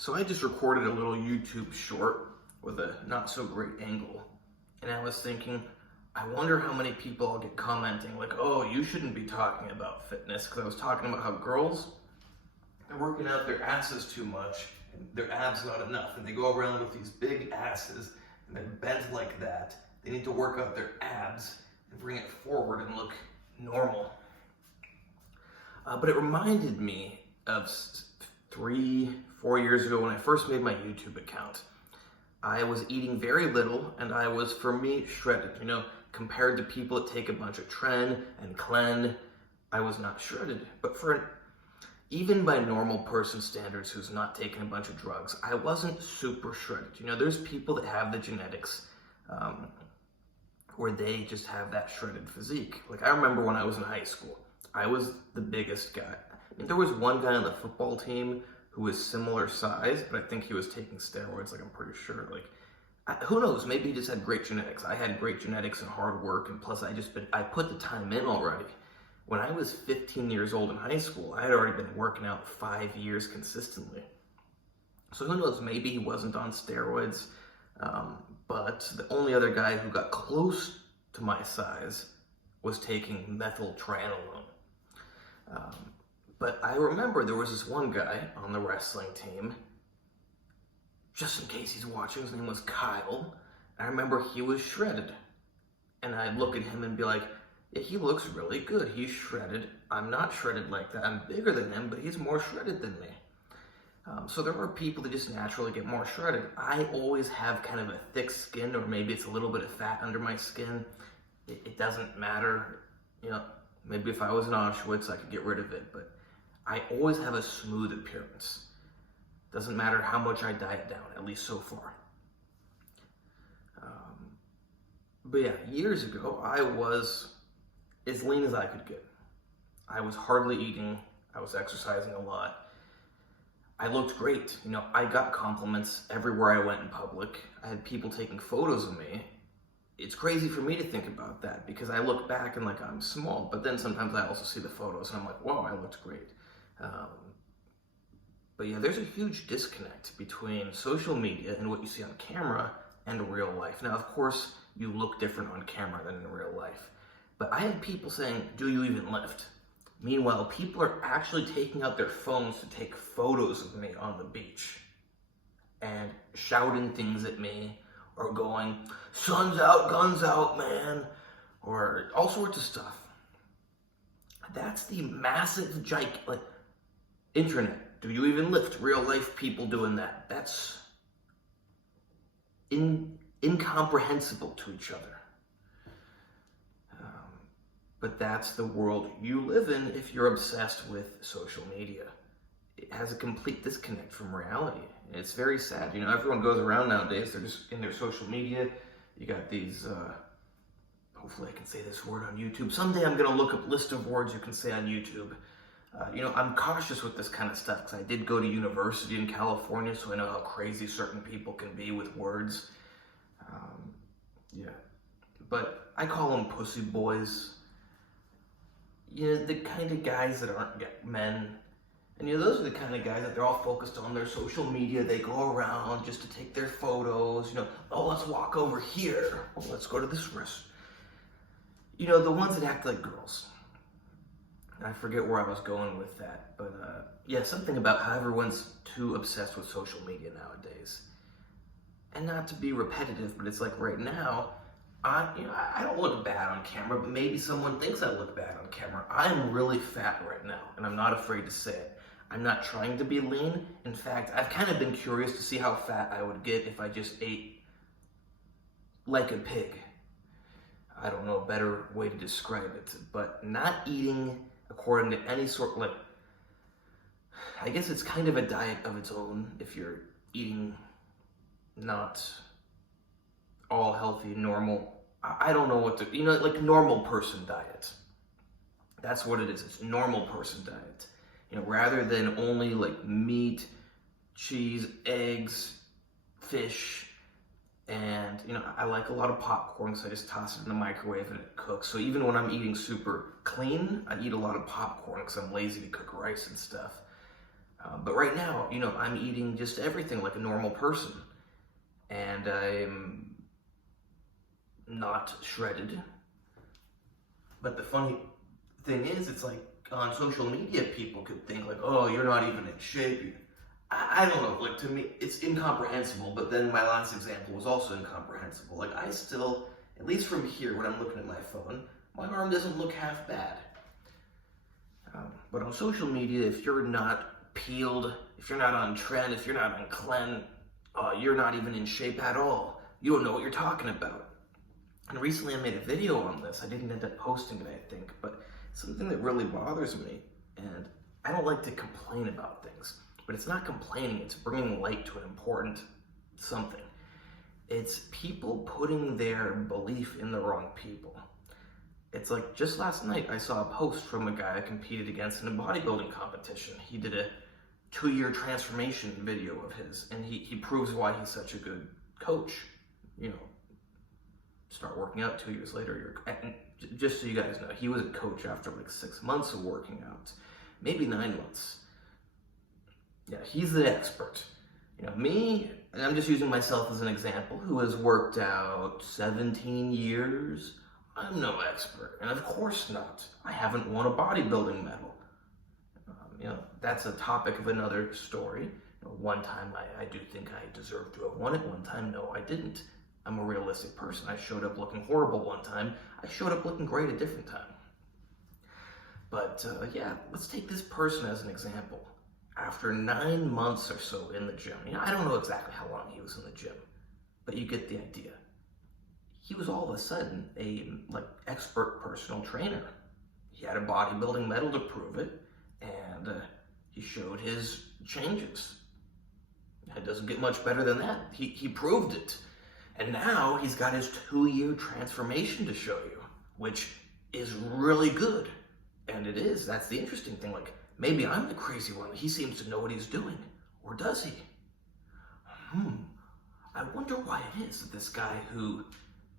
So I just recorded a little YouTube short with a not so great angle. And I was thinking, I wonder how many people I'll get commenting like, oh, you shouldn't be talking about fitness, because I was talking about how girls, they're working out their asses too much, and their abs not enough, and they go around with these big asses, and they're bent like that. They need to work out their abs and bring it forward and look normal. But it reminded me of 3-4 years ago when I first made my YouTube account. I was eating very little, and I was, for me, shredded. You know, compared to people that take a bunch of Tren and Clen, I was not shredded. But even by normal person standards who's not taking a bunch of drugs, I wasn't super shredded. You know, there's people that have the genetics where they just have that shredded physique. Like, I remember when I was in high school, I was the biggest guy. I mean, there was one guy on the football team who was similar size, but I think he was taking steroids, like, I'm pretty sure. Like, who knows, maybe he just had great genetics. I had great genetics and hard work, and plus I put the time in already. When I was 15 years old in high school, I had already been working out 5 years consistently. So who knows, maybe he wasn't on steroids, but the only other guy who got close to my size was taking methyltranolone. But I remember there was this one guy on the wrestling team, just in case he's watching, his name was Kyle. I remember he was shredded. And I'd look at him and be like, yeah, he looks really good. He's shredded. I'm not shredded like that. I'm bigger than him, but he's more shredded than me. So there are people that just naturally get more shredded. I always have kind of a thick skin, or maybe it's a little bit of fat under my skin. It doesn't matter. You know, maybe if I was in Auschwitz, I could get rid of it, but I always have a smooth appearance. Doesn't matter how much I diet down, at least so far. But yeah, years ago, I was as lean as I could get. I was hardly eating. I was exercising a lot. I looked great. You know, I got compliments everywhere I went in public. I had people taking photos of me. It's crazy for me to think about that, because I look back and like, I'm small, but then sometimes I also see the photos and I'm like, whoa, I looked great. But yeah, there's a huge disconnect between social media and what you see on camera and real life. Now, of course, you look different on camera than in real life. But I had people saying, do you even lift? Meanwhile, people are actually taking out their phones to take photos of me on the beach and shouting things at me, or going, sun's out, guns out, man, or all sorts of stuff. That's the massive, like, internet. Do you even lift? Real life people doing that. That's incomprehensible to each other. But that's the world you live in if you're obsessed with social media. It has a complete disconnect from reality. And it's very sad. You know, everyone goes around nowadays, they're just in their social media. You got these, hopefully I can say this word on YouTube. Someday I'm going to look up list of words you can say on YouTube. You know, I'm cautious with this kind of stuff because I did go to university in California, so I know how crazy certain people can be with words. Yeah. But I call them pussy boys. You know, the kind of guys that aren't men. And you know, those are the kind of guys that they're all focused on their social media. They go around just to take their photos. You know, oh, let's walk over here. Oh, let's go to this restaurant. You know, the ones that act like girls. I forget where I was going with that. But yeah, something about how everyone's too obsessed with social media nowadays. And not to be repetitive, but it's like right now, I don't look bad on camera, but maybe someone thinks I look bad on camera. I'm really fat right now, and I'm not afraid to say it. I'm not trying to be lean. In fact, I've kind of been curious to see how fat I would get if I just ate like a pig. I don't know a better way to describe it, but not eating according to any sort, like, I guess it's kind of a diet of its own if you're eating not all healthy, normal. I don't know what to, you know, like normal person diet. That's what it is. It's normal person diet. You know, rather than only like meat, cheese, eggs, fish, and, you know, I like a lot of popcorn, so I just toss it in the microwave and it cooks. So even when I'm eating super clean, I eat a lot of popcorn because I'm lazy to cook rice and stuff. But right now, I'm eating just everything like a normal person. And I'm not shredded. But the funny thing is, it's like on social media, people could think like, oh, you're not even in shape. I don't know, like to me, it's incomprehensible, but then my last example was also incomprehensible. Like I still, at least from here, when I'm looking at my phone, my arm doesn't look half bad. But on social media, if you're not peeled, if you're not on trend, if you're not on clean, you're not even in shape at all. You don't know what you're talking about. And recently I made a video on this. I didn't end up posting it, I think, but something that really bothers me, and I don't like to complain about things, but it's not complaining, it's bringing light to an important something. It's people putting their belief in the wrong people. It's like just last night I saw a post from a guy I competed against in a bodybuilding competition. He did a 2-year transformation video of his, and he proves why he's such a good coach. Start working out 2 years later. Just so you guys know, he was a coach after like 6 months of working out, maybe 9 months. Yeah, he's the expert. Me, and I'm just using myself as an example, who has worked out 17 years. I'm no expert, and of course not. I haven't won a bodybuilding medal. That's a topic of another story. One time I do think I deserved to have won it. One time, no, I didn't. I'm a realistic person. I showed up looking horrible one time. I showed up looking great a different time. But yeah, let's take this person as an example. After 9 months or so in the gym, I don't know exactly how long he was in the gym, but you get the idea. He was all of a sudden a expert personal trainer. He had a bodybuilding medal to prove it, and he showed his changes. It doesn't get much better than that. He proved it. And now he's got his 2-year transformation to show you, which is really good. And it is. That's the interesting thing. Like, maybe I'm the crazy one. He seems to know what he's doing. Or does he? I wonder why it is that this guy who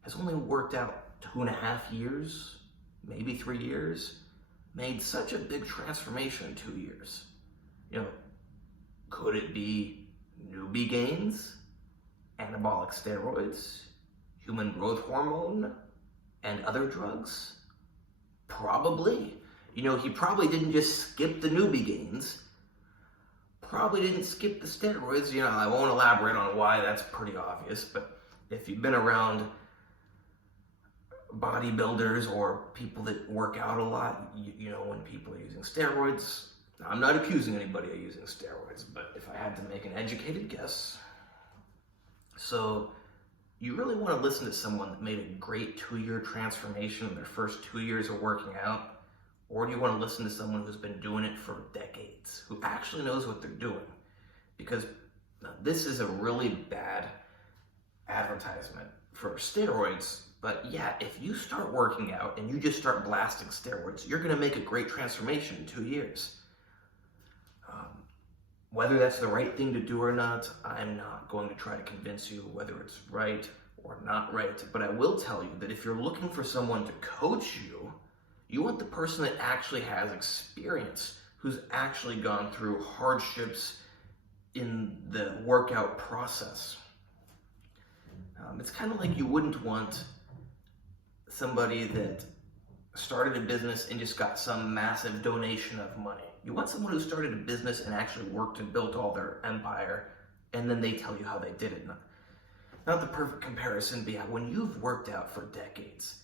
has only worked out 2.5 years, maybe 3 years, made such a big transformation in 2 years. Could it be newbie gains, anabolic steroids, human growth hormone, and other drugs? Probably. He probably didn't just skip the newbie gains, probably didn't skip the steroids. I won't elaborate on why, that's pretty obvious, but if you've been around bodybuilders or people that work out a lot, you know when people are using steroids. Now, I'm not accusing anybody of using steroids, but if I had to make an educated guess, so you really want to listen to someone that made a great 2-year transformation in their first 2 years of working out, or do you want to listen to someone who's been doing it for decades, who actually knows what they're doing? Because this is a really bad advertisement for steroids. But yeah, if you start working out and you just start blasting steroids, you're going to make a great transformation in 2 years. Whether that's the right thing to do or not, I'm not going to try to convince you whether it's right or not right. But I will tell you that if you're looking for someone to coach you, you want the person that actually has experience, who's actually gone through hardships in the workout process. It's kind of like you wouldn't want somebody that started a business and just got some massive donation of money. You want someone who started a business and actually worked and built all their empire, and then they tell you how they did it. Not the perfect comparison, but yeah, when you've worked out for decades,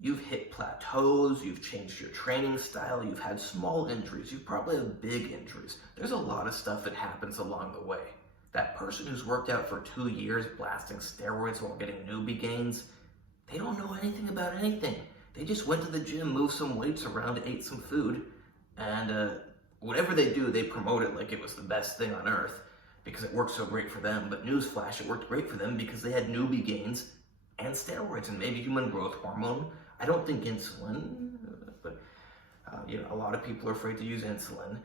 you've hit plateaus, you've changed your training style, you've had small injuries, you've probably had big injuries. There's a lot of stuff that happens along the way. That person who's worked out for 2 years blasting steroids while getting newbie gains, they don't know anything about anything. They just went to the gym, moved some weights around, ate some food, and whatever they do, they promote it like it was the best thing on earth because it worked so great for them. But newsflash, it worked great for them because they had newbie gains and steroids and maybe human growth hormone. I don't think insulin, but a lot of people are afraid to use insulin.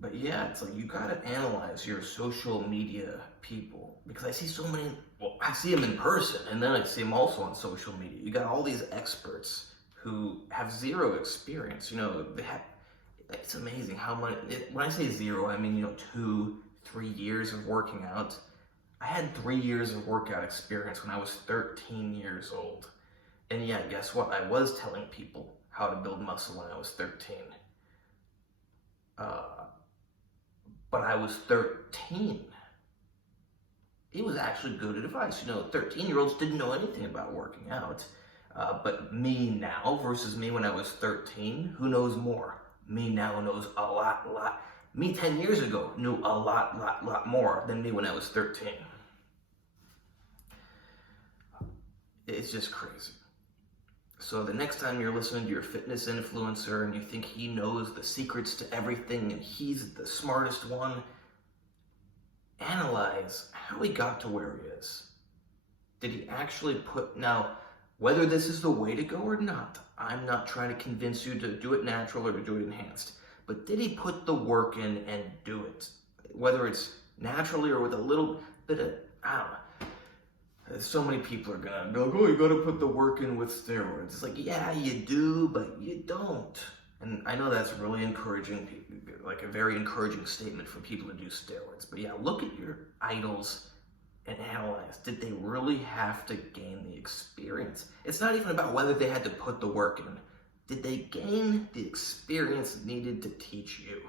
But yeah, it's like you gotta analyze your social media people, because I see so many, I see them in person and then I see them also on social media. You got all these experts who have zero experience. It's amazing how much, when I say zero, I mean, 2, 3 years of working out. I had 3 years of workout experience when I was 13 years old. And yeah, guess what? I was telling people how to build muscle when I was 13. But I was 13. It was actually good advice. 13-year-olds didn't know anything about working out. But me now versus me when I was 13, who knows more? Me now knows a lot. Me 10 years ago knew a lot more than me when I was 13. It's just crazy. So the next time you're listening to your fitness influencer and you think he knows the secrets to everything and he's the smartest one, analyze how he got to where he is. Did he actually now, whether this is the way to go or not, I'm not trying to convince you to do it natural or to do it enhanced, but did he put the work in and do it? Whether it's naturally or with a little bit of, I don't know. So many people are gonna be like, oh, you gotta put the work in with steroids. It's like, yeah, you do, but you don't. And I know that's really encouraging, like a very encouraging statement for people to do steroids. But yeah, look at your idols and analyze. Did they really have to gain the experience? It's not even about whether they had to put the work in. Did they gain the experience needed to teach you?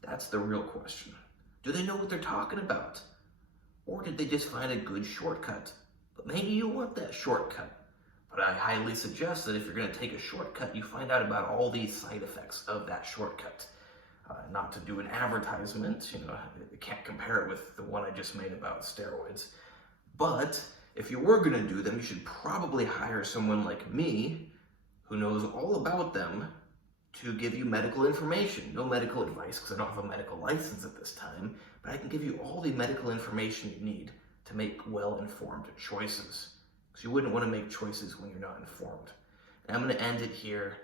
That's the real question. Do they know what they're talking about? Or did they just find a good shortcut? But maybe you want that shortcut. But I highly suggest that if you're going to take a shortcut, you find out about all these side effects of that shortcut. Not to do an advertisement, you can't compare it with the one I just made about steroids. But if you were going to do them, you should probably hire someone like me who knows all about them to give you medical information. No medical advice because I don't have a medical license at this time, but I can give you all the medical information you need to make well-informed choices. Because you wouldn't want to make choices when you're not informed. And I'm going to end it here.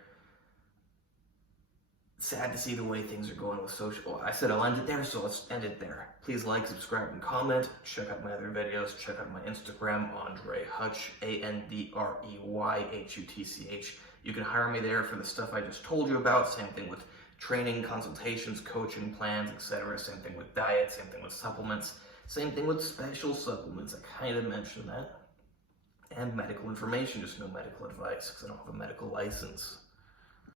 Sad to see the way things are going with social. I said I'll end it there, so let's end it there. Please like, subscribe, and comment. Check out my other videos. Check out my Instagram, AndreyHutch, AndreyHutch. You can hire me there for the stuff I just told you about. Same thing with training, consultations, coaching plans, etc. Same thing with diet, same thing with supplements, same thing with special supplements. I kind of mentioned that. And medical information, just no medical advice because I don't have a medical license.